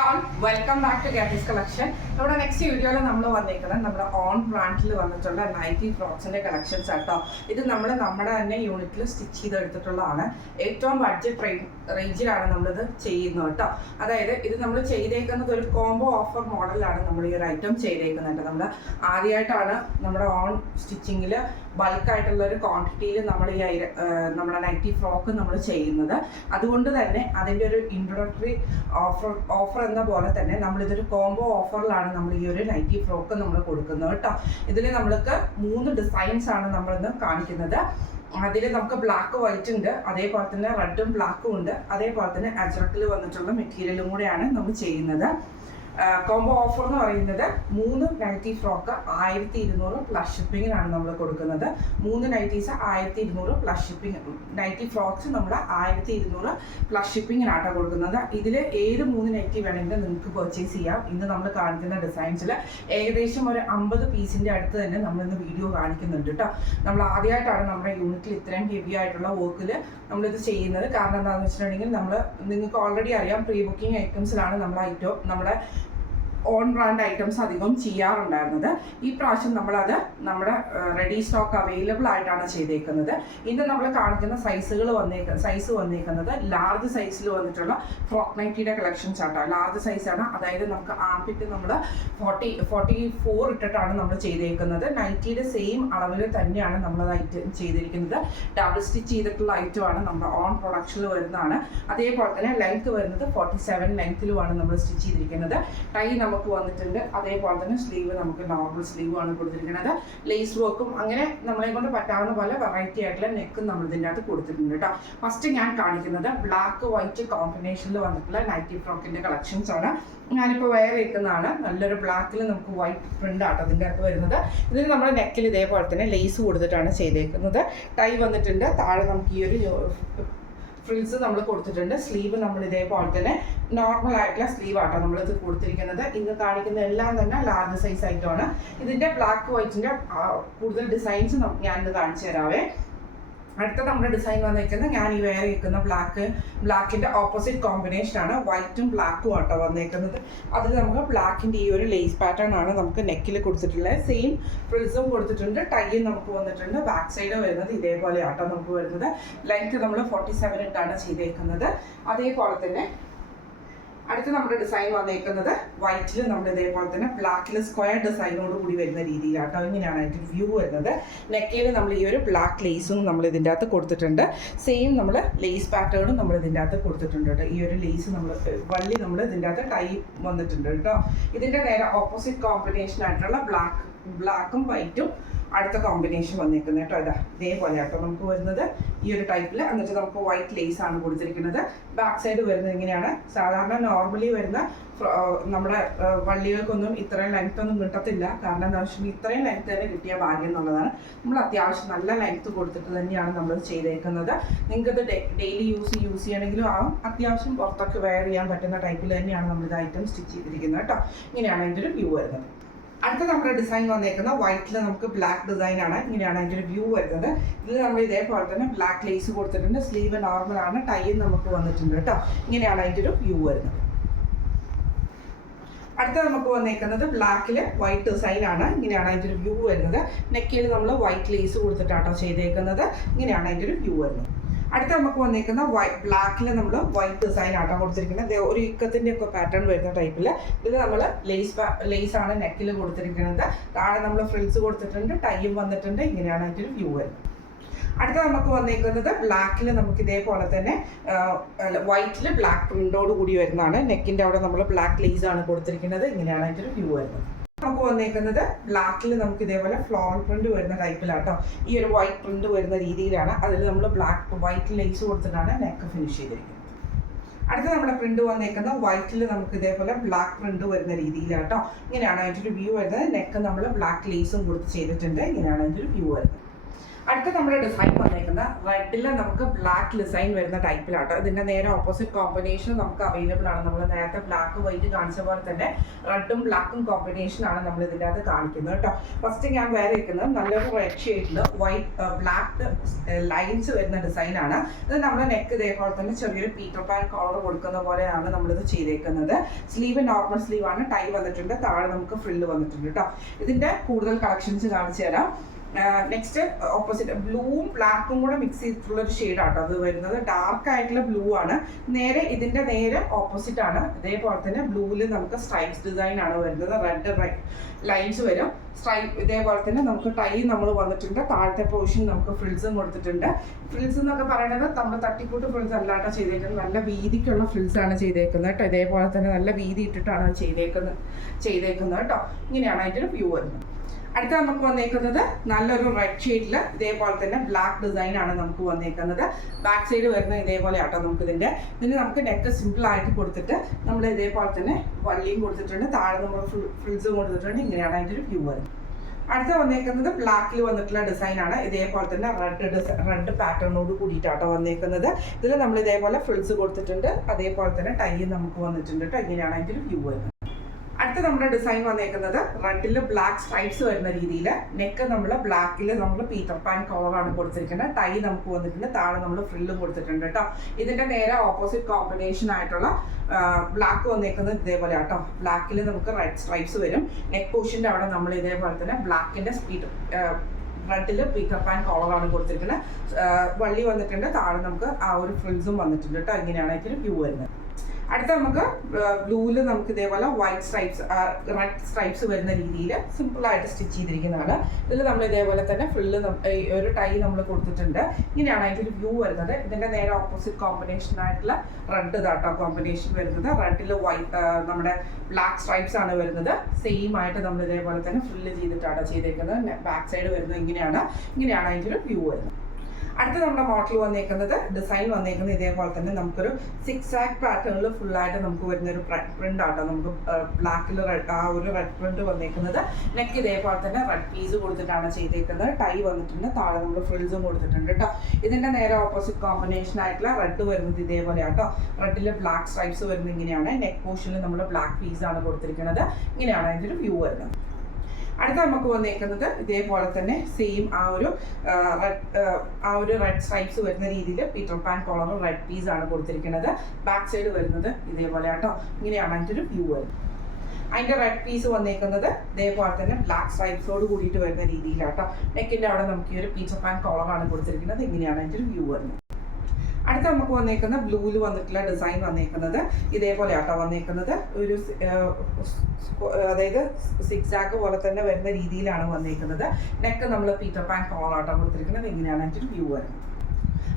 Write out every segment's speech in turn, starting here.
All welcome back to Gatty's collection. നമ്മുടെ next വീഡിയോയിൽ നമ്മൾ വന്നിരിക്കുന്നത് നമ്മുടെ ഓൺ ബ്രാൻഡിൽ വന്നിട്ടുള്ള നൈറ്റി ഫ്രോക്സിന്റെ കളക്ഷൻസ് ആട്ടോ. ഇത് നമ്മൾ നമ്മുടെ തന്നെ യൂണിറ്റിൽ സ്റ്റിച്ച് ചെയ്തെടുത്തിട്ടുള്ളതാണ്. ഏറ്റവും ബഡ്ജറ്റ് റേഞ്ചിലാണ് നമ്മളിത് ചെയ്യുന്നത് കേട്ടോ. അതായത് ഇത് നമ്മൾ ചെയ്തേക്കുന്നത് ഒരു കോംബോ ഓഫർ മോഡലാണ് നമ്മൾ ഈ ഒരു ഐറ്റം ചെയ്തേക്കുന്നത്. നമ്മൾ ആദ്യമായിട്ടാണ് നമ്മുടെ ഓൺ സ്റ്റിച്ചിങ്ങിൽ ബൾക്കായിട്ടുള്ള ഒരു ക്വാണ്ടിറ്റിയിൽ നമ്മൾ ഈ നമ്മുടെ നൈറ്റി ഫ്രോക്ക് നമ്മൾ ചെയ്യുന്നത്. അതുകൊണ്ട് തന്നെ അതിൻ്റെ ഒരു ഇൻട്രൊഡക്ടറി ഓഫർ എന്ന പോലെ തന്നെ നമ്മളിതൊരു കോംബോ ഓഫറിലാണ് നമ്മൾ ഈ ഒരു നൈറ്റി ഫ്രോക്ക് നമ്മൾ കൊടുക്കുന്നത് കേട്ടോ. ഇതിൽ നമ്മൾക്ക് 3 ഡിസൈൻസ് ആണ് നമ്മളിന്ന് കാണിക്കുന്നത്. അതിൽ നമുക്ക് ബ്ലാക്ക് വൈറ്റ് ഉണ്ട്, അതേപോലെ തന്നെ റെഡും ബ്ലാക്കും ഉണ്ട്, അതേപോലെ തന്നെ അജ്രക്കിൽ വന്നിട്ടുള്ള മെറ്റീരിയലും കൂടെയാണ് നമ്മൾ ചെയ്യുന്നത്. കോംബോ ഓഫർ എന്ന് പറയുന്നത് 3 നൈറ്റി ഫ്രോക്ക് 1200 പ്ലസ് ഷിപ്പിങ്ങിനാണ് നമ്മൾ കൊടുക്കുന്നത്. 3 nighties 1200 plus shipping, nighty frocks നമ്മൾ 1200 പ്ലസ് ഷിപ്പിങ്ങിനാട്ടോ കൊടുക്കുന്നത്. ഇതിൽ ഏത് 3 നൈറ്റി വേണമെങ്കിലും നിങ്ങൾക്ക് പർച്ചേസ് ചെയ്യാം. ഇന്ന് നമ്മൾ കാണിക്കുന്ന ഡിസൈൻസിൽ ഏകദേശം ഒരു 50 പീസിൻ്റെ അടുത്ത് തന്നെ നമ്മളിന്ന് വീഡിയോ കാണിക്കുന്നുണ്ട് കേട്ടോ. നമ്മൾ ആദ്യമായിട്ടാണ് നമ്മുടെ യൂണിറ്റിൽ ഇത്രയും ഹെവി ആയിട്ടുള്ള വർക്കിൽ നമ്മളിത് ചെയ്യുന്നത്. കാരണം എന്താണെന്ന് വെച്ചിട്ടുണ്ടെങ്കിൽ നിങ്ങൾക്ക് ഓൾറെഡി അറിയാം, പ്രീ ബുക്കിംഗ് ഐറ്റംസിലാണ് നമ്മുടെ ഓൺ ബ്രാൻഡ് ഐറ്റംസ് അധികം ചെയ്യാറുണ്ടായിരുന്നത്. ഈ പ്രാവശ്യം നമ്മളത് നമ്മുടെ റെഡി സ്റ്റോക്ക് അവൈലബിൾ ആയിട്ടാണ് ചെയ്തേക്കുന്നത്. ഇന്ന് നമ്മൾ കാണിക്കുന്ന സൈസ് വന്നേക്കുന്നത് ലാർജ് സൈസിൽ വന്നിട്ടുള്ള ഫ്രോക്ക് നൈറ്റിയുടെ കളക്ഷൻസ് ആട്ടോ. ലാർജ് സൈസാണ്, അതായത് നമുക്ക് ആംപിട്ട് നമ്മൾ 44 ഇട്ടിട്ടാണ് നമ്മൾ ചെയ്തേക്കുന്നത്. നൈറ്റിയുടെ സെയിം അളവിൽ തന്നെയാണ് നമ്മളത് ഐറ്റം ചെയ്തിരിക്കുന്നത്. ഡബിൾ സ്റ്റിച്ച് ചെയ്തിട്ടുള്ള ഐറ്റമാണ് നമ്മുടെ ഓൺ പ്രൊഡക്ഷനിൽ വരുന്നതാണ്. അതേപോലെ തന്നെ ലെങ്ത് വരുന്നത് 47 ലെങ്ത്തിലുമാണ് നമ്മൾ സ്റ്റിച്ച് ചെയ്തിരിക്കുന്നത്. ടൈ നമുക്ക് വന്നിട്ടുണ്ട്. അതേപോലെ തന്നെ സ്ലീവ് നമുക്ക് നോർമൽ സ്ലീവ് ആണ് കൊടുത്തിരിക്കുന്നത്. ലേസ് വർക്കും അങ്ങനെ നമ്മളെ കൊണ്ട് പറ്റാവുന്ന പോലെ വെറൈറ്റി ആയിട്ടുള്ള നെക്കും നമ്മൾ ഇതിൻ്റെ അകത്ത് കൊടുത്തിട്ടുണ്ട് കേട്ടോ. ഫസ്റ്റ് ഞാൻ കാണിക്കുന്നത് ബ്ലാക്ക് വൈറ്റ് കോമ്പിനേഷനിൽ വന്നിട്ടുള്ള നൈറ്റി ഫ്രോക്കിന്റെ കളക്ഷൻസ് ആണ്. ഞാനിപ്പോൾ വേറെ ഇരിക്കുന്നതാണ്. നല്ലൊരു ബ്ലാക്കിൽ നമുക്ക് വൈറ്റ് പ്രിന്റ് ആട്ടോ ഇതിൻ്റെ അകത്ത് വരുന്നത്. ഇതിന് നമ്മുടെ നെക്കിൽ ഇതേപോലെ തന്നെ ലേസ് കൊടുത്തിട്ടാണ് ചെയ്തേക്കുന്നത്. ടൈ വന്നിട്ടുണ്ട്. താഴെ നമുക്ക് ഈ ഒരു ഫ്രിൽസ് നമ്മൾ കൊടുത്തിട്ടുണ്ട്. സ്ലീവ് നമ്മൾ ഇതേപോലെ തന്നെ നോർമൽ ആയിട്ടുള്ള സ്ലീവ് ആട്ടോ നമ്മളിത് കൊടുത്തിരിക്കുന്നത്. ഇന്ന് കാണിക്കുന്ന എല്ലാം തന്നെ ലാർജ് സൈസ് ആയിട്ടാണ്. ഇതിൻ്റെ ബ്ലാക്ക് വൈറ്റിൻ്റെ കൂടുതൽ ഡിസൈൻസ് ഞാനിത് കാണിച്ചു തരാവേ. അടുത്ത നമ്മുടെ ഡിസൈൻ വന്നേക്കുന്നത് ഞാൻ ഈ വേറെ ഇരിക്കുന്ന ബ്ലാക്കിൻ്റെ ഓപ്പോസിറ്റ് കോമ്പിനേഷനാണ്. വൈറ്റും ബ്ലാക്കും ആട്ടോ വന്നേക്കുന്നത്. അതിൽ നമുക്ക് ബ്ലാക്കിൻ്റെ ഈ ഒരു ലേസ് പാറ്റേൺ ആണ് നമുക്ക് നെക്കിൽ കൊടുത്തിട്ടുള്ളത്. സെയിം ഫ്രിൽസും കൊടുത്തിട്ടുണ്ട്. ടൈയും നമുക്ക് വന്നിട്ടുണ്ട്. ബാക്ക് സൈഡ് വരുന്നത് ഇതേപോലെ ആട്ടോ നമുക്ക് വരുന്നത്. ലെങ്ത് നമ്മൾ 47 ഇട്ടാണ് ചെയ്തേക്കുന്നത്. അതേപോലെ തന്നെ അടുത്ത നമ്മുടെ ഡിസൈൻ വന്നേക്കുന്നത് വൈറ്റിൽ നമ്മൾ ഇതേപോലെ തന്നെ ബ്ലാക്കിൽ സ്ക്വയർ ഡിസൈനോട് കൂടി വരുന്ന രീതിയിലാട്ടോ. ഇങ്ങനെയാണ് അതിൻ്റെ വ്യൂ വരുന്നത്. നെക്കിൽ നമ്മൾ ഈ ഒരു ബ്ലാക്ക് ലേസും നമ്മൾ ഇതിൻ്റെ അകത്ത് കൊടുത്തിട്ടുണ്ട്. സെയിം നമ്മൾ ലേസ് പാറ്റേണും നമ്മൾ ഇതിൻ്റെ അകത്ത് കൊടുത്തിട്ടുണ്ട് കേട്ടോ. ഈ ഒരു ലേസ് വള്ളി നമ്മൾ ഇതിൻ്റെ അകത്ത് ടൈ വന്നിട്ടുണ്ട് കേട്ടോ. ഇതിൻ്റെ നേരെ ഓപ്പോസിറ്റ് കോമ്പിനേഷൻ ആയിട്ടുള്ള ബ്ലാക്കും വൈറ്റും അടുത്ത കോമ്പിനേഷൻ വന്നേക്കുന്നത് കേട്ടോ. ഇതേപോലെ കേട്ടോ നമുക്ക് വരുന്നത് ഈ ഒരു ടൈപ്പിൽ. എന്നിട്ട് നമുക്ക് വൈറ്റ് ലേസ് ആണ് കൊടുത്തിരിക്കുന്നത്. ബാക്ക് സൈഡ് വരുന്നത് ഇങ്ങനെയാണ്. സാധാരണ നോർമലി വരുന്ന നമ്മുടെ വള്ളികൾക്കൊന്നും ഇത്രയും ലെങ്ത് ഒന്നും കിട്ടത്തില്ല. കാരണം എന്താ വെച്ചിട്ടുണ്ടെങ്കിൽ ഇത്രയും ലെങ്ത് തന്നെ കിട്ടിയ ഭാഗ്യം എന്നുള്ളതാണ്. നമ്മൾ അത്യാവശ്യം നല്ല ലെങ്ത് കൊടുത്തിട്ട് തന്നെയാണ് നമ്മൾ ചെയ്തേക്കുന്നത്. നിങ്ങൾക്കത് ഡെയിലി യൂസ് ചെയ്യണമെങ്കിലും ആവും. അത്യാവശ്യം പുറത്തൊക്കെ വെയർ ചെയ്യാൻ പറ്റുന്ന ടൈപ്പിൽ തന്നെയാണ് നമ്മളിത് ഐറ്റം സ്റ്റിച്ച് ചെയ്തിരിക്കുന്നത് കേട്ടോ. ഇങ്ങനെയാണ് അതിൻ്റെ ഒരു വ്യൂ വരുന്നത്. അടുത്ത നമ്മുടെ ഡിസൈൻ വന്നേക്കുന്ന വൈറ്റിൽ നമുക്ക് ബ്ലാക്ക് ഡിസൈൻ ആണ്. ഇങ്ങനെയാണ് അതിൻ്റെ ഒരു വ്യൂ വരുന്നത്. ഇതിൽ നമ്മൾ ഇതേപോലെ തന്നെ ബ്ലാക്ക് ലേസ് കൊടുത്തിട്ടുണ്ട്. സ്ലീവ് നോർമലാണ്. ടൈയും നമുക്ക് വന്നിട്ടുണ്ട് കേട്ടോ. ഇങ്ങനെയാണ് അതിൻ്റെ ഒരു വ്യൂ വരുന്നത്. അടുത്ത നമുക്ക് വന്നേക്കുന്നത് ബ്ലാക്കിൽ വൈറ്റ് ഡിസൈൻ ആണ്. ഇങ്ങനെയാണ് അതിൻ്റെ ഒരു വ്യൂ വരുന്നത്. നെക്കിൽ നമ്മൾ വൈറ്റ് ലേസ് കൊടുത്തിട്ടാട്ടോ ചെയ്തേക്കുന്നത്. ഇങ്ങനെയാണ് അതിൻ്റെ ഒരു വ്യൂ വരുന്നത്. അടുത്ത നമുക്ക് വന്നിരിക്കുന്ന ബ്ലാക്കിൽ നമ്മൾ വൈറ്റ് ഡിസൈൻ ആട്ടോ കൊടുത്തിരിക്കുന്നത്. ഒരു ഇക്കത്തിൻ്റെ ഒക്കെ പാറ്റേൺ വരുന്ന ടൈപ്പിൽ. ഇത് നമ്മൾ ലേസ് ആണ് നെക്കിൽ കൊടുത്തിരിക്കുന്നത്. താഴെ നമ്മൾ ഫ്രിൽസ് കൊടുത്തിട്ടുണ്ട്. ടൈയും വന്നിട്ടുണ്ട്. ഇങ്ങനെയാണ് അതിൻ്റെ ഒരു വ്യൂ വരുന്നത്. അടുത്ത നമുക്ക് വന്നിരിക്കുന്നത് ബ്ലാക്കിൽ നമുക്ക് ഇതേപോലെ തന്നെ വൈറ്റിൽ ബ്ലാക്ക് പ്രിന്റോട് കൂടി വരുന്നതാണ്. നെക്കിൻ്റെ അവിടെ നമ്മൾ ബ്ലാക്ക് ലേസ് ആണ് കൊടുത്തിരിക്കുന്നത്. ഇങ്ങനെയാണ് അതിൻ്റെ ഒരു വ്യൂ വരുന്നത്. നമുക്ക് വന്നേക്കുന്നത് ബ്ലാക്കിൽ നമുക്ക് ഇതേപോലെ ഫ്ലോറൽ പ്രിന്റ് വരുന്ന ടൈപ്പിലാട്ടോ. ഈ ഒരു വൈറ്റ് പ്രിന്റ് വരുന്ന രീതിയിലാണ്. അതിൽ നമ്മൾ വൈറ്റ് ലേസ് കൊടുത്തിട്ടാണ് നെക്ക് ഫിനിഷ് ചെയ്തിരിക്കുന്നത്. അടുത്ത നമ്മുടെ പ്രിന്റ് വന്നേക്കുന്ന വൈറ്റിൽ നമുക്ക് ഇതേപോലെ ബ്ലാക്ക് പ്രിന്റ് വരുന്ന രീതിയിലാട്ടോ. ഇങ്ങനെയാണ് അതിൻ്റെ ഒരു വ്യൂ വരുന്നത്. നെക്ക് നമ്മൾ ബ്ലാക്ക് ലേസും കൊടുത്ത് ചെയ്തിട്ടുണ്ട്. ഇങ്ങനെയാണ് അതിൻ്റെ ഒരു വ്യൂ വരുന്നത്. അടുത്ത നമ്മുടെ ഡിസൈൻ വന്നേക്കുന്ന റെഡിൽ നമുക്ക് ബ്ലാക്ക് ഡിസൈൻ വരുന്ന ടൈപ്പിലാട്ടോ. ഇതിന്റെ നേരെ ഓപ്പോസിറ്റ് കോമ്പിനേഷൻ നമുക്ക് അവൈലബിൾ ആണ്. നമ്മൾ നേരത്തെ ബ്ലാക്ക് വൈറ്റ് കാണിച്ച പോലെ തന്നെ റെഡും ബ്ലാക്കും കോമ്പിനേഷൻ ആണ് നമ്മൾ ഇതിൻ്റെ അകത്ത് കാണിക്കുന്നത് കേട്ടോ. ഫസ്റ്റ് ഞാൻ വേറെ ഇരിക്കുന്നത് നല്ലൊരു റെഡ് ഷെയ്ഡിൽ വൈറ്റ് ബ്ലാക്ക് ലൈൻസ് വരുന്ന ഡിസൈനാണ്. ഇത് നമ്മൾ നെക്ക് ഇതേപോലെ തന്നെ ചെറിയൊരു പീറ്റർ പാൻ കോളർ കൊടുക്കുന്ന പോലെയാണ് നമ്മളിത് ചെയ്തേക്കുന്നത്. സ്ലീവ് നോർമൽ സ്ലീവ് ആണ്, ടൈ വന്നിട്ടുണ്ട്, താഴെ നമുക്ക് ഫ്രില്ല് വന്നിട്ടുണ്ട് കേട്ടോ. ഇതിന്റെ കൂടുതൽ കളക്ഷൻസ് കാണിച്ചു തരാം. നെക്സ്റ്റ് ഓപ്പോസിറ്റ് ബ്ലൂവും ബ്ലാക്കും കൂടെ മിക്സ് ചെയ്തിട്ടുള്ള ഒരു ഷെയ്ഡാട്ടോ അത് വരുന്നത്. ഡാർക്ക് ആയിട്ടുള്ള ബ്ലൂ ആണ്. ഇതിന്റെ നേരെ ഓപ്പോസിറ്റ് ആണ്. ഇതേപോലെ തന്നെ ബ്ലൂവിൽ നമുക്ക് സ്ട്രൈപ്സ് ഡിസൈൻ ആണ് വരുന്നത്. റെഡ് ലൈൻസ് വരും. സ്ട്രൈപ്പ് ഇതേപോലെ തന്നെ നമുക്ക് ടൈ നമ്മൾ വന്നിട്ടുണ്ട്. താഴത്തെ പോർഷൻ നമുക്ക് ഫ്രിൽസും കൊടുത്തിട്ടുണ്ട്. ഫ്രിൽസ് എന്നൊക്കെ പറയുന്നത് നമ്മൾ തട്ടിക്കൂട്ട് ഫ്രിൽസ് അല്ലാട്ടോ ചെയ്തേക്കുന്നത്. നല്ല വീതിക്കുള്ള ഫ്രിൽസ് ആണ് ചെയ്തേക്കുന്നത് കേട്ടോ. ഇതേപോലെ തന്നെ നല്ല വീതി ഇട്ടിട്ടാണ് ചെയ്തേക്കുന്നത് കേട്ടോ. ഇങ്ങനെയാണ് അതിൻ്റെ ഒരു വ്യൂ വരുന്നത്. അടുത്ത നമുക്ക് വന്നേക്കുന്നത് നല്ലൊരു റെഡ് ഷെയ്ഡിൽ ഇതേപോലെ തന്നെ ബ്ലാക്ക് ഡിസൈൻ ആണ് നമുക്ക് വന്നേക്കുന്നത്. ബാക്ക് സൈഡ് വരുന്നത് ഇതേപോലെ ആട്ടോ. ഇതിന് നമുക്ക് നെക്ക് സിമ്പിൾ ആയിട്ട് കൊടുത്തിട്ട് നമ്മൾ ഇതേപോലെ തന്നെ വള്ളിയും കൊടുത്തിട്ടുണ്ട്, താഴെ നമ്മൾ ഫ്രിൽസും കൊടുത്തിട്ടുണ്ട്. ഇങ്ങനെയാണ് അതിൻ്റെ ഒരു വ്യൂ വരുന്നത്. അടുത്ത വന്നേക്കുന്നത് ബ്ലാക്കിൽ വന്നിട്ടുള്ള ഡിസൈൻ ആണ്. ഇതേപോലെ തന്നെ റെഡ് പാറ്റേണോട് കൂടിയിട്ടാട്ടോ വന്നേക്കുന്നത്. ഇതിൽ നമ്മൾ ഇതേപോലെ ഫ്രിൽസ് കൊടുത്തിട്ടുണ്ട്, അതേപോലെ തന്നെ ടൈ നമുക്ക് വന്നിട്ടുണ്ട് കേട്ടോ. ഇങ്ങനെയാണ് അതിൻ്റെ ഒരു വ്യൂ വരുന്നത്. അടുത്ത നമ്മുടെ ഡിസൈൻ വന്നേക്കുന്നത് റെഡിൽ ബ്ലാക്ക് സ്ട്രൈപ്സ് വരുന്ന രീതിയിൽ. നെക്ക് നമ്മൾ ബ്ലാക്കിൽ നമ്മൾ പീറ്റർ പാൻ കോളറാണ് കൊടുത്തിരിക്കുന്നത്. ടൈ നമുക്ക് വന്നിട്ടുണ്ട്, താഴെ നമ്മൾ ഫ്രില്ലും കൊടുത്തിട്ടുണ്ട് കേട്ടോ. ഇതിന്റെ നേരെ ഓപ്പോസിറ്റ് കോമ്പിനേഷൻ ആയിട്ടുള്ള ബ്ലാക്ക് വന്നേക്കുന്നത് ഇതേപോലെ കേട്ടോ. ബ്ലാക്കിൽ നമുക്ക് റെഡ് സ്ട്രൈപ്സ് വരും. നെക്ക് പോർഷൻ്റെ അവിടെ നമ്മൾ ഇതേപോലെ തന്നെ ബ്ലാക്കിന്റെ റെഡിൽ പീറ്റർ പാൻ കോളറാണ് കൊടുത്തിരിക്കുന്നത്. വള്ളി വന്നിട്ടുണ്ട്, താഴെ നമുക്ക് ആ ഒരു ഫ്രിൽസും വന്നിട്ടുണ്ട് കേട്ടോ. ഇങ്ങനെയാണ് ഇതിന് വ്യൂ വരുന്നത്. അടുത്ത നമുക്ക് ബ്ലൂവിൽ നമുക്ക് ഇതേപോലെ വൈറ്റ് സ്ട്രൈപ്സ് റെഡ് സ്ട്രൈപ്സ് വരുന്ന രീതിയിൽ സിമ്പിളായിട്ട് സ്റ്റിച്ച് ചെയ്തിരിക്കുന്നതാണ്. ഇതിൽ നമ്മൾ ഇതേപോലെ തന്നെ ഫ്രില്ല് ഒരു ടൈ നമ്മൾ കൊടുത്തിട്ടുണ്ട്. ഇങ്ങനെയാണ് അതിൻ്റെ വ്യൂ വരുന്നത്. ഇതിൻ്റെ നേരെ ഓപ്പോസിറ്റ് കോമ്പിനേഷൻ ആയിട്ടുള്ള റെഡ് ഇതാട്ടോ കോമ്പിനേഷൻ വരുന്നത്. റെഡിൽ വൈറ്റ് നമ്മുടെ ബ്ലാക്ക് സ്ട്രൈപ്സ് ആണ് വരുന്നത്. സെയിം ആയിട്ട് നമ്മൾ ഇതേപോലെ തന്നെ ഫ്രില്ല് ചെയ്തിട്ടാണ് ചെയ്തേക്കുന്നത്. ബാക്ക് സൈഡ് വരുന്നത് ഇങ്ങനെയാണ് അതിൻ്റെ വ്യൂ വരുന്നത്. അടുത്ത നമ്മുടെ മോഡൽ വന്നേക്കുന്നത് ഡിസൈൻ വന്നേക്കുന്നത് ഇതേപോലെ തന്നെ നമുക്കൊരു 6 ആക്ക് പാറ്റേണിൽ ഫുള്ളായിട്ട് നമുക്ക് വരുന്നൊരു പ്രിന്റ് ആട്ടോ. നമുക്ക് ബ്ലാക്കിൽ ആ ഒരു റെഡ് പ്രിന്റ് വന്നേക്കുന്നത്. നെക്ക് ഇതേപോലെ തന്നെ റെഡ് പീസ് കൊടുത്തിട്ടാണ് ചെയ്തേക്കുന്നത്. ടൈ വന്നിട്ടുണ്ട്, താഴെ നമ്മൾ ഫ്രിൽസും കൊടുത്തിട്ടുണ്ട് കേട്ടോ. ഇതിന്റെ നേരെ ഓപ്പോസിറ്റ് കോമ്പിനേഷൻ ആയിട്ടുള്ള റെഡ് വരുന്നത് ഇതേപോലെ ആട്ടോ. റെഡിൽ ബ്ലാക്ക് സ്ട്രൈപ്സ് വരുന്നത് ഇങ്ങനെയാണ്. നെക്ക് പോർഷനിൽ നമ്മൾ ബ്ലാക്ക് പീസ് ആണ് കൊടുത്തിരിക്കുന്നത്. ഇങ്ങനെയാണ് അതിൻ്റെ ഒരു വ്യൂ വരുന്നത്. അടുത്ത നമുക്ക് വന്നേക്കുന്നത് ഇതേപോലെ തന്നെ സെയിം ആ ഒരു റെഡ് സ്ട്രൈപ്സ് വരുന്ന രീതിയിൽ Peter Pan collar red piece ആണ് കൊടുത്തിരിക്കുന്നത്. ബാക്ക് സൈഡ് വരുന്നത് ഇതേപോലെ ആട്ടോ. ഇങ്ങനെയാണ് അതിൻ്റെ ഒരു വ്യൂ വരുന്നത്. അതിൻ്റെ റെഡ് പീസ് വന്നേക്കുന്നത് ഇതേപോലെ തന്നെ ബ്ലാക്ക് സ്ട്രൈപ്സോട് കൂടിയിട്ട് വരുന്ന രീതിയിലാട്ടോ. നെക്കിൻ്റെ അവിടെ നമുക്ക് ഈ ഒരു പീറ്റർ പാൻ കോളറാണ് കൊടുത്തിരിക്കുന്നത്. ഇങ്ങനെയാണ് അതിൻ്റെ ഒരു വ്യൂ വരുന്നത്. അടുത്ത നമുക്ക് വന്നേക്കുന്ന ബ്ലൂവിൽ വന്നിട്ടുള്ള ഡിസൈൻ വന്നേക്കുന്നത് ഇതേപോലെ ആട്ടോ വന്നേക്കുന്നത്. ഒരു അതായത് 6 ആക്ക് പോലെ തന്നെ വരുന്ന രീതിയിലാണ് വന്നേക്കുന്നത്. നെക്ക് നമ്മൾ പീറ്റർ പാൻ കോളറാട്ടോ കൊടുത്തിരിക്കുന്നത്. ഇങ്ങനെയാണ് അതിൻ്റെ വ്യൂ വരുന്നത്.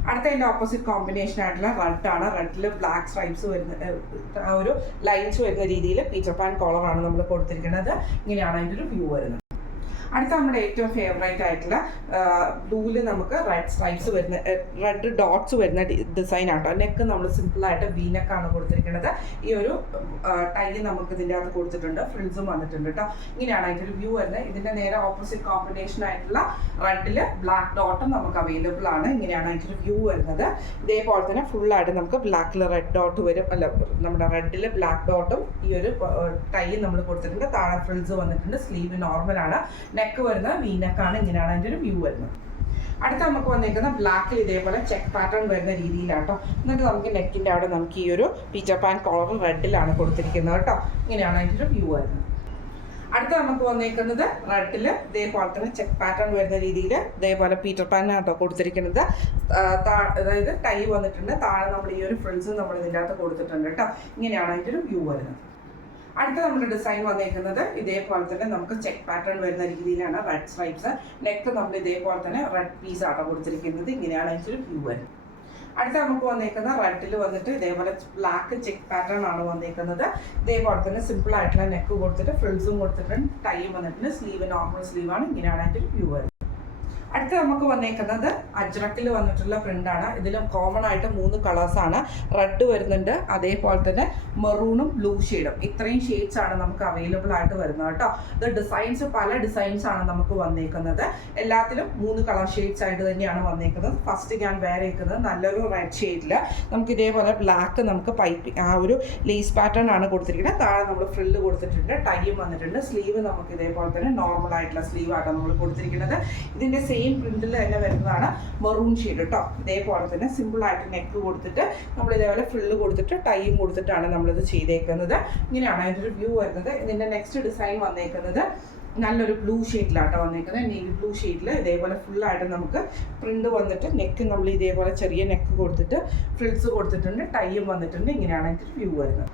അടുത്ത അതിൻ്റെ ഓപ്പോസിറ്റ് കോമ്പിനേഷൻ ആയിട്ടുള്ള റെഡ് ആണ്. റെഡിൽ ബ്ലാക്ക് സ്ട്രൈപ്സ് വരുന്ന ആ ഒരു ലൈൻസ് വരുന്ന രീതിയിൽ പീറ്റർ പാൻ കോളറാണ് നമ്മൾ കൊടുത്തിരിക്കുന്നത്. ഇങ്ങനെയാണ് അതിൻ്റെ ഒരു വ്യൂ വരുന്നത്. അടുത്ത നമ്മുടെ ഏറ്റവും ഫേവറേറ്റ് ആയിട്ടുള്ള ബ്ലൂവിൽ നമുക്ക് റെഡ് സ്ട്രൈപ്സ് വരുന്ന റെഡ് ഡോട്ട്സ് വരുന്ന ഡിസൈൻ ആട്ടോ. നെക്ക് നമ്മൾ സിമ്പിളായിട്ട് വി നെക്കാണ് കൊടുത്തിരിക്കുന്നത്. ഈ ഒരു ടൈ നമുക്ക് ഇതിൻ്റെ അകത്ത് കൊടുത്തിട്ടുണ്ട്, ഫ്രിൽസും വന്നിട്ടുണ്ട് കേട്ടോ. ഇങ്ങനെയാണ് അതിൻ്റെ ഒരു വ്യൂ വരുന്നത്. ഇതിൻ്റെ നേരെ ഓപ്പോസിറ്റ് കോമ്പിനേഷൻ ആയിട്ടുള്ള റെഡിൽ ബ്ലാക്ക് ഡോട്ടും നമുക്ക് അവൈലബിൾ ആണ്. ഇങ്ങനെയാണ് അതിൻ്റെ ഒരു വ്യൂ വരുന്നത്. ഇതേപോലെ തന്നെ ഫുള്ളായിട്ട് നമുക്ക് ബ്ലാക്കിൽ റെഡ് ഡോട്ട് വരും, അല്ല നമ്മുടെ റെഡിൽ ബ്ലാക്ക് ഡോട്ടും ഈ ഒരു ടൈ നമ്മൾ കൊടുത്തിട്ടുണ്ട്. താഴെ ഫ്രിൽസ് വന്നിട്ടുണ്ട്. സ്ലീവ് നോർമലാണ്. നെക്ക് വരുന്നത് വി നെക്കാണ്. ഇങ്ങനെയാണ് അതിൻ്റെ ഒരു വ്യൂ വരുന്നത്. അടുത്ത നമുക്ക് വന്നേക്കുന്ന ബ്ലാക്കിൽ ഇതേപോലെ ചെക്ക് പാറ്റേൺ വരുന്ന രീതിയിലാട്ടോ. എന്നിട്ട് നമുക്ക് നെക്കിൻ്റെ അവിടെ നമുക്ക് ഈ ഒരു പീറ്റർ പാൻ കോളർ റെഡിലാണ് കൊടുത്തിരിക്കുന്നത് കേട്ടോ. ഇങ്ങനെയാണ് അതിൻ്റെ ഒരു വ്യൂ വരുന്നത്. അടുത്ത നമുക്ക് വന്നേക്കുന്നത് റെഡിൽ ഇതേപോലെ തന്നെ ചെക്ക് പാറ്റേൺ വരുന്ന രീതിയിൽ ഇതേപോലെ പീറ്റർ പാനാട്ടോ കൊടുത്തിരിക്കുന്നത്. അതായത് ടൈ വന്നിട്ടുണ്ട്, താഴെ നമ്മൾ ഈ ഒരു ഫ്രിൽസും നമ്മൾ ഇതിൻ്റെ അകത്ത് കൊടുത്തിട്ടുണ്ട് കേട്ടോ. ഇങ്ങനെയാണ് അതിൻ്റെ ഒരു വ്യൂ വരുന്നത്. അടുത്ത നമ്മുടെ ഡിസൈൻ വന്നേക്കുന്നത് ഇതേപോലെ തന്നെ നമുക്ക് ചെക്ക് പാറ്റേൺ വരുന്ന രീതിയിലാണ്. റെഡ് സ്ട്രൈപ്സ് നെക്ക് നമ്മൾ ഇതേപോലെ തന്നെ റെഡ് പീസ് ആട്ടോ കൊടുത്തിരിക്കുന്നത്. ഇങ്ങനെയാണ് അതിൻ്റെ വ്യൂ വരുന്നത്. അടുത്ത നമുക്ക് വന്നേക്കുന്ന റെഡിൽ വന്നിട്ട് ഇതേപോലെ ബ്ലാക്ക് ചെക്ക് പാറ്റേൺ ആണ് വന്നേക്കുന്നത്. ഇതേപോലെ തന്നെ സിമ്പിൾ ആയിട്ടുള്ള നെക്ക് കൊടുത്തിട്ട് ഫ്രിൽസും കൊടുത്തിട്ടുണ്ട്. ടൈ വന്നിട്ടുണ്ട്. സ്ലീവ് നോർമൽ സ്ലീവാണ്. ഇങ്ങനെയാണ് അതിൻ്റെ വ്യൂ വരുന്നത്. അടുത്ത നമുക്ക് വന്നേക്കുന്നത് അജ്രക്കിൽ വന്നിട്ടുള്ള പ്രിൻ്റാണ്. ഇതിൽ കോമൺ ആയിട്ട് 3 കളേഴ്സാണ്. റെഡ് വരുന്നുണ്ട്, അതേപോലെ തന്നെ മെറൂണും ബ്ലൂ ഷെയ്ഡും. ഇത്രയും ഷെയ്ഡ്സ് ആണ് നമുക്ക് അവൈലബിൾ ആയിട്ട് വരുന്നത് കേട്ടോ. ഇത് ഡിസൈൻസ് പല ഡിസൈൻസ് ആണ് നമുക്ക് വന്നേക്കുന്നത്. എല്ലാത്തിലും 3 കളർ ഷെയ്ഡ്സ് ആയിട്ട് തന്നെയാണ് വന്നേക്കുന്നത്. ഫസ്റ്റ് ഞാൻ വെയർ ചെയ്യുന്നത് നല്ലൊരു റെഡ് ഷെയ്ഡിൽ നമുക്ക് ഇതേപോലെ ബ്ലാക്ക് നമുക്ക് പൈപ്പിംഗ് ആ ഒരു ലേസ് പാറ്റേൺ ആണ് കൊടുത്തിരിക്കുന്നത്. താഴെ നമ്മൾ ഫ്രില്ല് കൊടുത്തിട്ടുണ്ട്, ടൈയും വന്നിട്ടുണ്ട്. സ്ലീവ് നമുക്ക് ഇതേപോലെ തന്നെ നോർമൽ ആയിട്ടുള്ള സ്ലീവ് ആയിട്ടാണ് നമ്മൾ കൊടുത്തിരിക്കുന്നത്. ഇതിൻ്റെ സെയിം പ്രിന്റിൽ തന്നെ വരുന്നതാണ് മെറൂൺ ഷെയ്ഡ് കേട്ടോ. ഇതേപോലെ തന്നെ സിമ്പിൾ ആയിട്ട് നെക്ക് കൊടുത്തിട്ട് നമ്മൾ ഇതേപോലെ ഫ്രില്ല് കൊടുത്തിട്ട് ടൈയും കൊടുത്തിട്ടാണ് നമ്മളിത് ചെയ്തേക്കുന്നത്. ഇങ്ങനെയാണ് അതിൻ്റെ ഒരു വ്യൂ വരുന്നത്. ഇതിൻ്റെ നെക്സ്റ്റ് ഡിസൈൻ വന്നേക്കുന്നത് നല്ലൊരു ബ്ലൂ ഷെയ്ഡിലാട്ടോ വന്നേക്കുന്നത്. നേവി ബ്ലൂ ഷെയ്ഡിൽ ഇതേപോലെ ഫുള്ളായിട്ട് നമുക്ക് പ്രിന്റ് വന്നിട്ട് നെക്ക് നമ്മൾ ഇതേപോലെ ചെറിയ നെക്ക് കൊടുത്തിട്ട് ഫ്രിൽസ് കൊടുത്തിട്ടുണ്ട്, ടൈയും വന്നിട്ടുണ്ട്. ഇങ്ങനെയാണ് അതിൻ്റെ വ്യൂ വരുന്നത്.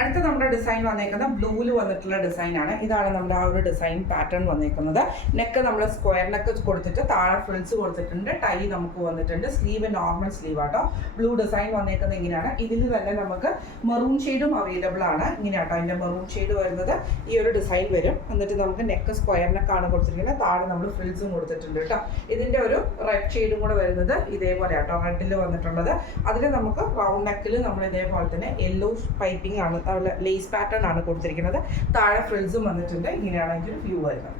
അടുത്ത നമ്മുടെ ഡിസൈൻ വന്നേക്കുന്നത് ബ്ലൂവിൽ വന്നിട്ടുള്ള ഡിസൈനാണ്. ഇതാണ് നമ്മുടെ ആ ഒരു ഡിസൈൻ പാറ്റേൺ വന്നേക്കുന്നത്. നെക്ക് നമ്മൾ സ്ക്വയർ നെക്ക് കൊടുത്തിട്ട് താഴെ ഫ്രിൽസ് കൊടുത്തിട്ടുണ്ട്, ടൈ നമുക്ക് വന്നിട്ടുണ്ട്. സ്ലീവ് നോർമൽ സ്ലീവ് ആട്ടോ. ബ്ലൂ ഡിസൈൻ വന്നേക്കുന്നത് ഇങ്ങനെയാണ്. ഇതിൽ തന്നെ നമുക്ക് മെറൂൺ ഷെയ്ഡും അവൈലബിൾ ആണ്. ഇങ്ങനെയാട്ടോ അതിൻ്റെ മെറൂൺ ഷെയ്ഡ് വരുന്നത്. ഈ ഒരു ഡിസൈൻ വരും. എന്നിട്ട് നമുക്ക് നെക്ക് സ്ക്വയർ നെക്കാണ് കൊടുത്തിരിക്കുന്നത്, താഴെ നമ്മൾ ഫ്രിൽസും കൊടുത്തിട്ടുണ്ട് കേട്ടോ. ഇതിൻ്റെ ഒരു റെഡ് ഷെയ്ഡും കൂടെ വരുന്നത് ഇതേപോലെ ആട്ടോ, റെഡിൽ വന്നിട്ടുള്ളത്. അതിൽ നമുക്ക് റൗണ്ട് നെക്കിൽ നമ്മൾ ഇതേപോലെ തന്നെ യെല്ലോ പൈപ്പിംഗ് ആണ്, ലേസ് പാറ്റേൺ ആണ് കൊടുത്തിരിക്കുന്നത്. താഴെ ഫ്രിൽസും വന്നിട്ടുണ്ട്. ഇങ്ങനെയാണ് അതിൻ്റെ വ്യൂ വരുന്നത്.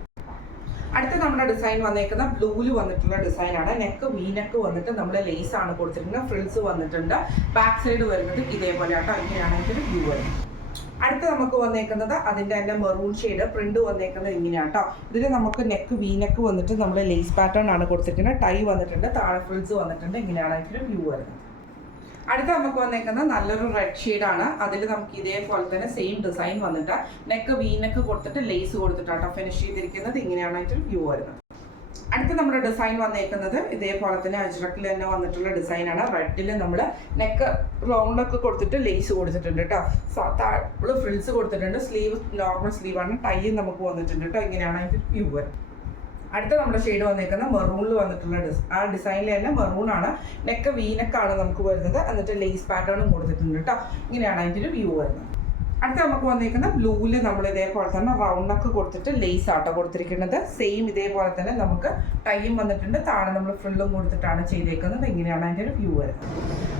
അടുത്ത നമ്മുടെ ഡിസൈൻ വന്നേക്കുന്ന ബ്ലൂവിൽ വന്നിട്ടുള്ള ഡിസൈനാണ്. നെക്ക് വി നെക്ക് വന്നിട്ട് നമ്മൾ ലേസ് ആണ് കൊടുത്തിരിക്കുന്നത്, ഫ്രിൽസ് വന്നിട്ടുണ്ട്. ബാക്ക് സൈഡ് വരുന്നത് ഇതേപോലെ ആട്ടോ. ഇങ്ങനെയാണ് അതിൻ്റെ വ്യൂ വരുന്നത്. അടുത്ത നമുക്ക് വന്നേക്കുന്നത് അതിൻ്റെ തന്നെ മെറൂൺ ഷെയ്ഡ് പ്രിന്റ് വന്നേക്കുന്നത് ഇങ്ങനെയാട്ടോ. ഇതിൽ നമുക്ക് നെക്ക് വി നെക്ക് വന്നിട്ട് നമ്മൾ ലേസ് പാറ്റേൺ ആണ് കൊടുത്തിരിക്കുന്നത്, ടൈ വന്നിട്ടുണ്ട്, താഴെ ഫ്രിൽസ് വന്നിട്ടുണ്ട്. ഇങ്ങനെയാണ് അതിൻ്റെ വ്യൂ വരുന്നത്. അടുത്ത നമുക്ക് വന്നേക്കുന്നത് നല്ലൊരു റെഡ് ഷെയ്ഡാണ്. അതിൽ നമുക്ക് ഇതേപോലെ തന്നെ സെയിം ഡിസൈൻ വന്നിട്ട് നെക്ക് വി നെക്ക് കൊടുത്തിട്ട് ലേസ് കൊടുത്തിട്ടാട്ടോ ഫിനിഷ് ചെയ്തിരിക്കുന്നത്. ഇങ്ങനെയാണ് അതിൻ്റെ വ്യൂ വരുന്നത്. അടുത്ത നമ്മുടെ ഡിസൈൻ വന്നേക്കുന്നത് ഇതേപോലെ തന്നെ അജ്രക്കിൽ തന്നെ വന്നിട്ടുള്ള ഡിസൈനാണ്. റെഡിൽ നമ്മൾ നെക്ക് റൗണ്ടൊക്കെ കൊടുത്തിട്ട് ലേസ് കൊടുത്തിട്ടുണ്ട് കേട്ടോ. താഴെ ഫ്രിൽസ് കൊടുത്തിട്ടുണ്ട്. സ്ലീവ് നോർമൽ സ്ലീവാണ്, ടൈയും നമുക്ക് വന്നിട്ടുണ്ട് കേട്ടോ. ഇങ്ങനെയാണ് അതിൻ്റെ വ്യൂ വരുന്നത്. അടുത്ത നമ്മുടെ ഷെയ്ഡ് വന്നേക്കുന്ന മെറൂണിൽ വന്നിട്ടുള്ള ആ ഡിസൈനിൽ തന്നെ മെറൂൺ ആണ്. നെക്ക് വി നെക്കാണ് നമുക്ക് വരുന്നത്. എന്നിട്ട് ലേസ് പാറ്റേണും കൊടുത്തിട്ടുണ്ട് കേട്ടോ. ഇങ്ങനെയാണ് അതിൻ്റെ വ്യൂ വരുന്നത്. അടുത്ത നമുക്ക് വന്നിരിക്കുന്ന ബ്ലൂവിൽ നമ്മൾ ഇതേപോലെ തന്നെ റൗണ്ട് നെക്ക് കൊടുത്തിട്ട് ലേസ് ആട്ടോ കൊടുത്തിരിക്കുന്നത്. സെയിം ഇതേപോലെ തന്നെ നമുക്ക് ടൈയും വന്നിട്ടുണ്ട്, താഴെ നമ്മൾ ഫ്രില്ലും കൊടുത്തിട്ടാണ് ചെയ്തേക്കുന്നത്. ഇങ്ങനെയാണ് അതിൻ്റെ വ്യൂ വരുന്നത്.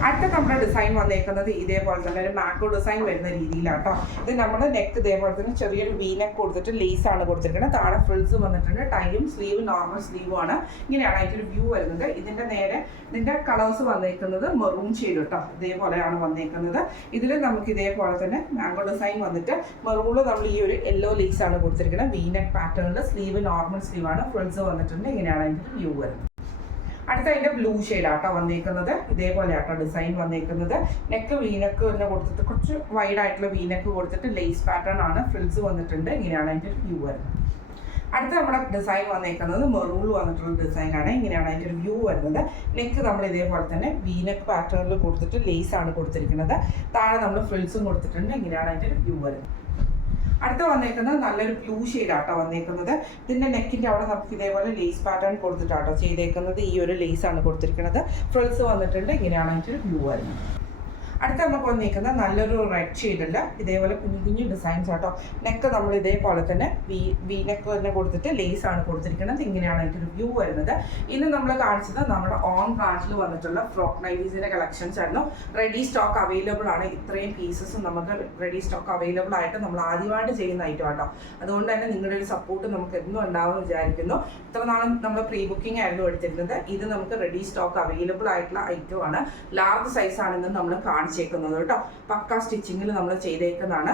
അടുത്ത നമ്മുടെ ഡിസൈൻ വന്നേക്കുന്നത് ഇതേപോലെ തന്നെ ഒരു മാംഗോ ഡിസൈൻ വരുന്ന രീതിയിലാട്ടോ. ഇത് നമ്മുടെ നെക്ക് ഇതേപോലെ തന്നെ ചെറിയൊരു വി നെക്ക് കൊടുത്തിട്ട് ലേസ് ആണ് കൊടുത്തിരിക്കുന്നത്. താഴെ ഫ്രിൽസ് വന്നിട്ടുണ്ട്, ടൈയും സ്ലീവ് നോർമൽ സ്ലീവും ആണ്. ഇങ്ങനെയാണ് അതിൻ്റെ ഒരു വ്യൂ വരുന്നത്. ഇതിൻ്റെ കളേഴ്സ് വന്നേക്കുന്നത് മെറൂൺ ഷെയ്ഡ് കേട്ടോ. ഇതേപോലെയാണ് വന്നേക്കുന്നത്. ഇതിൽ നമുക്ക് ഇതേപോലെ തന്നെ മാംഗോ ഡിസൈൻ വന്നിട്ട് മെറൂണിൽ നമ്മൾ ഈ ഒരു യെല്ലോ ലേസ് ആണ് കൊടുത്തിരിക്കുന്നത്. വി നെക്ക് പാറ്റേണിൽ സ്ലീവ് നോർമൽ സ്ലീവ് ആണ്, ഫ്രിൽസ് വന്നിട്ടുണ്ട്. ഇങ്ങനെയാണ് അതിൻ്റെ വ്യൂ വരുന്നത്. അടുത്ത അതിൻ്റെ ബ്ലൂ ഷെയ്ഡ് ആട്ടോ വന്നേക്കുന്നത്. ഇതേപോലെ ആട്ടോ ഡിസൈൻ വന്നേക്കുന്നത്. നെക്ക് വീനക്ക് തന്നെ കൊടുത്തിട്ട് കുറച്ച് വൈഡ് ആയിട്ടുള്ള വീനക്ക് കൊടുത്തിട്ട് ലേസ് പാറ്റേൺ ആണ്, ഫ്രിൽസ് വന്നിട്ടുണ്ട്. ഇങ്ങനെയാണ് അതിൻ്റെ വ്യൂ വരുന്നത്. അടുത്ത നമ്മുടെ ഡിസൈൻ വന്നേക്കുന്നത് മെറൂണിൽ വന്നിട്ടുള്ള ഡിസൈനാണ്. ഇങ്ങനെയാണ് അതിൻ്റെ ഒരു വ്യൂ വരുന്നത്. നെക്ക് നമ്മൾ ഇതേപോലെ തന്നെ വീനക്ക് പാറ്റേണിൽ കൊടുത്തിട്ട് ലേസ് ആണ് കൊടുത്തിരിക്കുന്നത്. താഴെ നമ്മൾ ഫ്രിൽസും കൊടുത്തിട്ടുണ്ട്. ഇങ്ങനെയാണ് അതിൻ്റെ ഒരു വ്യൂ വരുന്നത്. അടുത്ത വന്നേക്കുന്നത് നല്ലൊരു ബ്ലൂ ഷെയ്ഡാട്ടോ വന്നേക്കുന്നത്. ഇതിൻ്റെ നെക്കിൻ്റെ അവിടെ നമുക്ക് ഇതേപോലെ ലേസ് പാറ്റേൺ കൊടുത്തിട്ടാട്ടോ ചെയ്തേക്കുന്നത്. ഈ ഒരു ലേസ് ആണ് കൊടുത്തിരിക്കുന്നത്. ഫ്രിൽസ് വന്നിട്ടുണ്ട്. ഇങ്ങനെയാണ് അതിൻ്റെ ഒരു വ്യൂ വരുന്നത്. അടുത്ത നമുക്ക് വന്നിരിക്കുന്നത് നല്ലൊരു റെഡ് ഷെയ്ഡല്ല, ഇതേപോലെ കുഞ്ഞു കുഞ്ഞു ഡിസൈൻസ് ആട്ടോ. നെക്ക് നമ്മൾ ഇതേപോലെ തന്നെ വി നെക്ക് തന്നെ കൊടുത്തിട്ട് ലേസ് ആണ് കൊടുത്തിരിക്കുന്നത്. ഇങ്ങനെയാണ് അതിൻ്റെ ഒരു വ്യൂ വരുന്നത്. ഇന്ന് നമ്മൾ കാണിച്ചത് നമ്മുടെ ഓൺ ബ്രാൻഡിൽ വന്നിട്ടുള്ള ഫ്രോക്ക് നൈറ്റീസിൻ്റെ കളക്ഷൻസ് ആയിരുന്നു. റെഡി സ്റ്റോക്ക് അവൈലബിൾ ആണ്. ഇത്രയും പീസസും നമുക്ക് റെഡി സ്റ്റോക്ക് അവൈലബിൾ ആയിട്ട് നമ്മൾ ആദ്യമായിട്ട് ചെയ്യുന്ന ഐറ്റം ആട്ടോ. അതുകൊണ്ട് തന്നെ നിങ്ങളുടെ ഒരു സപ്പോർട്ട് നമുക്ക് എന്നും ഉണ്ടാവുമെന്ന് വിചാരിക്കുന്നു. ഇത്ര നാളും നമ്മൾ പ്രീ ബുക്കിംഗ് ആയിരുന്നു എടുത്തിരുന്നത്. ഇത് നമുക്ക് റെഡി സ്റ്റോക്ക് അവൈലബിൾ ആയിട്ടുള്ള ഐറ്റം ആണ്. ലാർജ് സൈസ് ആണെന്ന് നമ്മൾ കാണിച്ചേക്കുന്നത് കേട്ടോ. പക്ക സ്റ്റിച്ചിങ്ങിൽ നമ്മൾ ചെയ്തേക്കുന്നതാണ്.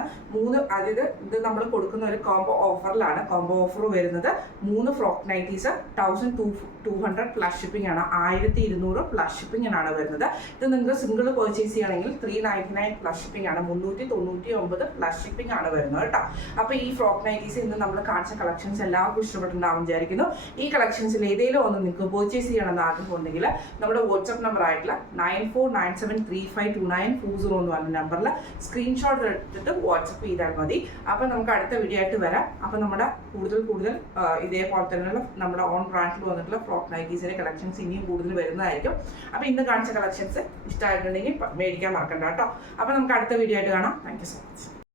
അതായത് ഇത് നമ്മൾ കൊടുക്കുന്ന ഒരു കോംബോ ഓഫറിലാണ്. കോംബോ ഓഫർ വരുന്നത് 3 ഫ്രോക്ക് നൈറ്റീസ് 1200 പ്ലസ് ഷിപ്പിംഗ് ആണ്. 1200 പ്ലസ് ഷിപ്പിംഗ് ആണ് വരുന്നത്. ഇത് നിങ്ങൾക്ക് സിംഗിൾ പർച്ചേസ് ചെയ്യണമെങ്കിൽ 399 പ്ലസ് ഷിപ്പിംഗ് ആണ്. 399 പ്ലസ് ഷിപ്പിംഗ് ആണ് വരുന്നത് കേട്ടോ. അപ്പോൾ ഈ ഫ്രോക്ക് നൈറ്റീസ് ഇന്ന് നമ്മൾ കാണിച്ച കളക്ഷൻസ് എല്ലാവർക്കും ഇഷ്ടപ്പെട്ടുണ്ടാവും വിചാരിക്കുന്നു. ഈ കളക്ഷൻസിൽ ഏതെങ്കിലും ഒന്ന് നിങ്ങൾക്ക് പർച്ചേസ് ചെയ്യണമെന്ന് ആഗ്രഹമുണ്ടെങ്കിൽ നമ്മുടെ വാട്സ്ആപ്പ് നമ്പർ ആയിട്ടുള്ള 9497352940 എന്ന് പറഞ്ഞ നമ്പറിൽ സ്ക്രീൻഷോട്ട് എടുത്തിട്ട് വാട്സപ്പ് ചെയ്താൽ മതി. അപ്പോൾ നമുക്ക് അടുത്ത വീഡിയോ ആയിട്ട് വരാം. അപ്പോൾ നമ്മുടെ കൂടുതൽ ഇതേപോലെ തന്നെയുള്ള നമ്മുടെ ഓൺ ബ്രാൻഡിൽ വന്നിട്ടുള്ള ഫ്രോക്ക് നൈറ്റീസിൻ്റെ കളക്ഷൻസ് ഇനിയും കൂടുതൽ വരുന്നതായിരിക്കും. അപ്പോൾ ഇന്ന് കാണിച്ച കളക്ഷൻസ് ഇഷ്ടമായിട്ടുണ്ടെങ്കിൽ മേടിക്കാൻ മറക്കണ്ട കേട്ടോ. അപ്പോൾ നമുക്ക് അടുത്ത വീഡിയോ ആയിട്ട് കാണാം. Thank you so much.